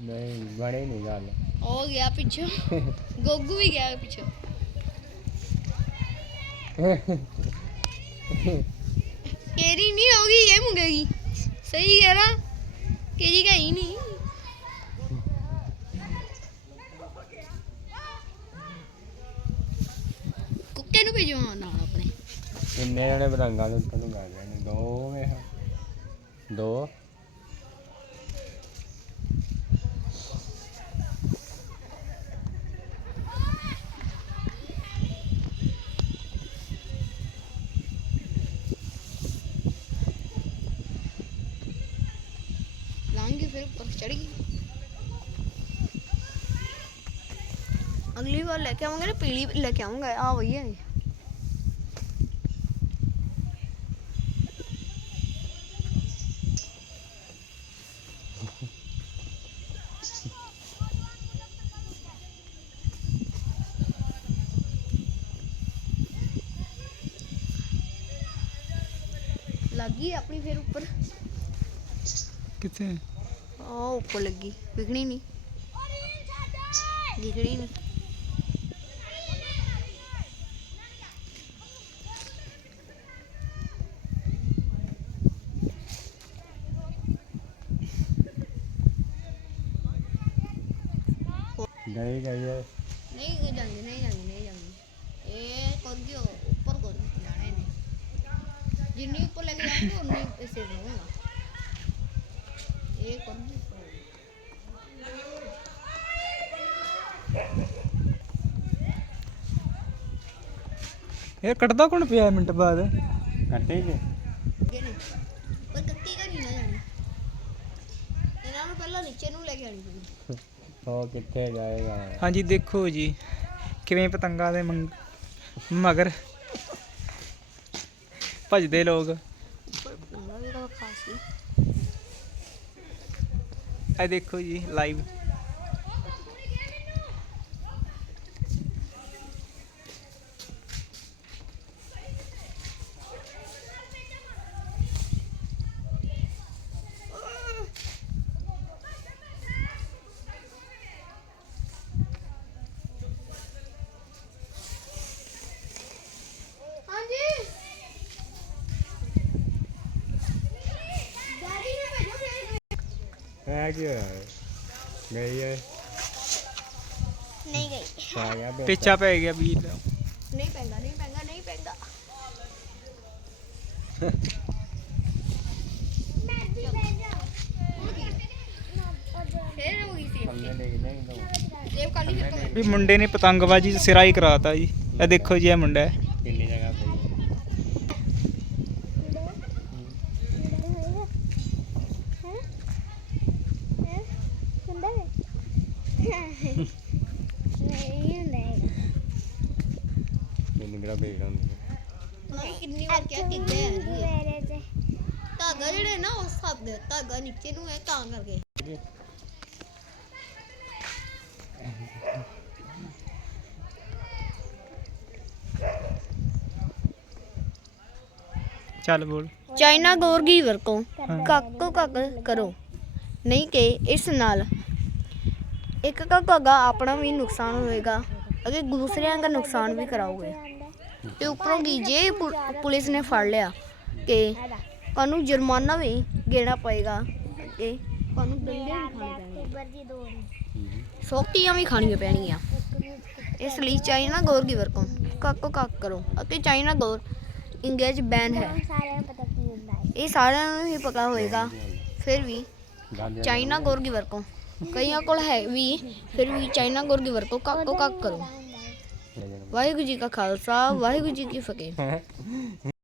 ਨਹੀਂ ਬਣੇ ਨਹੀਂ ਗੱਲ। ਉਹ ਗਿਆ ਪਿੱਛੋਂ। ਗੋਗੂ ਵੀ ਗਿਆ ਪਿੱਛੋਂ। ਕੇਰੀ ਨਹੀਂ ਹੋਗੀ ਇਹ ਮੁੰਡੇ ਦੀ। ਸਹੀ ਹੈ ਨਾ ਕੇਰੀ ਗਈ ਨਹੀਂ। ਕੁੱਕੇ ਨੂੰ ਭੇਜੋ ਨਾਲ ਆਪਣੇ। ਕਿੰਨੇ ਜਣੇ ਬਰੰਗਾ ਦੇ ਉੱਤੋਂ ਗਾ ਰਹੇ ਨੇ ਦੋ ਵੇ ਦੋ? ਲਾਂਗੇ ਫਿਰ ਉੱਪਰ ਚੜ ਗਈ ਅਗਲੀ ਵਾਰ ਲੈ ਕੇ ਆਵਾਂਗੇ ਨਾ ਪੀਲੀ ਲੈ ਕੇ ਆਵਾਂਗਾ ਆ ਵਈ ਹੈ ਲੱਗੀ ਆਪਣੀ ਫਿਰ ਉੱਪਰ ਲੱਗੀ ਵਿਖਣੀ ਨਹੀਂ। ਦਿਖਣੀ ਨਹੀਂ। ਗਏ ਗਏ ਨਹੀਂ ਜਾਂਦੀ ਨਹੀਂ ਜਾਂਦੀ ਨਹੀਂ ਜਾਂਦੀ ਇਹ ਕਰ ਦਿਓ ਉੱਪਰ ਕਰ ਜਾਣੇ ਨੇ। ਜਿੰਨੀ ਉੱਪਰ ਲੈ ਕੇ ਜਾਣਗੇ ਉਨੀ ਇਸੇ ਰਹੂਗਾ ਇਹ ਕੱਟਦਾ ਕੌਣ ਪਿਆ ਮਿੰਟ ਬਾਅਦ? ਕੱਟੇ ਜੇ ਪਰ ਕੱਤੀ ਕਾ ਨਹੀਂ ਨਾ ਜਾਣੀ। ਇਹਨਾਂ ਨੂੰ ਪਹਿਲਾਂ ਨੀਚੇ ਨੂੰ ਲੈ ਕੇ ਆਣੀ ਉਹ ਕਿੱਥੇ ਜਾਏਗਾ? ਹਾਂਜੀ ਦੇਖੋ ਜੀ ਕਿਵੇਂ ਪਤੰਗਾਂ ਦੇ ਮੰਗ ਮਗਰ ਭਜਦੇ ਲੋਕ ਉੱਪਰ ਪਤੰਗਾ ਵੀ ਤਾਂ ਖਾਸ ਨਹੀਂ ਇਹ ਦੇਖੋ ਜੀ ਲਾਈਵ ਹਾਂਜੀ ਡੈਡੀ ਨੇ ਭੇਜੋ ਗਈ ਹੈ ਨਹੀਂ ਗਈ ਆ ਗਿਆ ਬੇ ਪੇਚਾ ਪੈ ਗਿਆ ਵੀਰ ਦਾ ਨਹੀਂ ਪੈਂਦਾ ਨਹੀਂ ਪੈਂਦਾ ਨਹੀਂ ਪੈਂਦਾ ਫੇਰ ਹੋ ਗਈ ਸੀ ਥੱਲੇ ਲੈ ਕੇ ਨਹੀਂ ਦੋ ਸੇਵ ਕਰ ਲਈ ਫਿਰ ਤੋਂ ਵੀ ਮੁੰਡੇ ਨੇ ਪਤੰਗਬਾਜ਼ੀ 'ਚ ਸਿਰਾ ਹੀ ਕਰਾਤਾ ਜੀ। ਇਹ ਦੇਖੋ ਜੀ ਇਹ ਮੁੰਡਾ ਹੈ ਕਿੰਨੀ ਜਗ੍ਹਾ ਪਈ ਭੇਜ ਹੁੰਦੀ। ਉਹਨਾਂ ਨੇ ਕਿੰਨੀ ਵਾਰ ਕਿਹਾ ਕਿੱਦਾਂ ਹੈ ਧਾਗਾ ਜਿਹੜੇ ਨਾ ਉਸ ਹਿਸਾਬ ਦੇ ਧਾਗਾ ਨੀਚੇ ਨੂੰ ਹੈ ਤਾਂ ਕਰਕੇ। ਚੱਲ ਬੋਲ। ਚਾਈਨਾ ਗੋਰਗੀ ਵਰਕੋ ਕੱਕੋ ਕੱਕ ਕਰੋ। ਨਹੀਂ ਕਿ ਇਸ ਨਾਲ ਇੱਕ ਕੱਕਾ ਆਪਣਾ ਵੀ ਨੁਕਸਾਨ ਹੋਏਗਾ ਅਤੇ ਦੂਸਰਿਆਂ ਦਾ ਨੁਕਸਾਨ ਵੀ ਕਰਾਓਗੇ। ਤੇ ਉੱਪਰੋਂ ਕੀ, ਜੇ ਪੁ- ਪੁਲਿਸ ਨੇ ਫੜ ਲਿਆ ਕਿ ਤੁਹਾਨੂੰ ਜੁਰਮਾਨਾ ਵੀ ਦੇਣਾ ਪਏਗਾ, ਤੇ ਤੁਹਾਨੂੰ ਦੰਡੇ ਵੀ ਖਾਣੇ ਪੈਣਗੇ। ਸੋਕੀਆਂ ਵੀ ਖਾਣੀਆਂ ਪੈਣਗੀਆਂ। ਇਸ ਲਈ ਚਾਈਨਾ ਗੌਰ ਕੀ ਵਰਤੋਂ ਕੱਕੋ ਕੱਕ ਕਰੋ, ਅਤੇ ਚਾਈਨਾ ਗੌਰ ਇੰਗਲਿਸ਼ ਬੈਨ ਹੈ। ਇਹ ਸਾਰਿਆਂ ਨੂੰ ਹੀ ਪਤਾ ਹੋਏਗਾ, ਫਿਰ ਵੀ ਚਾਈਨਾ ਗੌਰ ਕੀ ਵਰਤੋਂ ਕਈਆਂ ਕੋਲ ਹੈ ਵੀ ਫਿਰ ਵੀ ਚਾਈਨਾ ਗੌਰ ਕੀ ਵਰਤੋਂ ਕੱਕੋ ਕੱਕ ਕਰੋ। ਵਾਹਿਗੁਰੂ ਜੀ ਕਾ ਖਾਲਸਾ ਵਾਹਿਗੁਰੂ ਜੀ ਕੀ ਫਤਿਹ।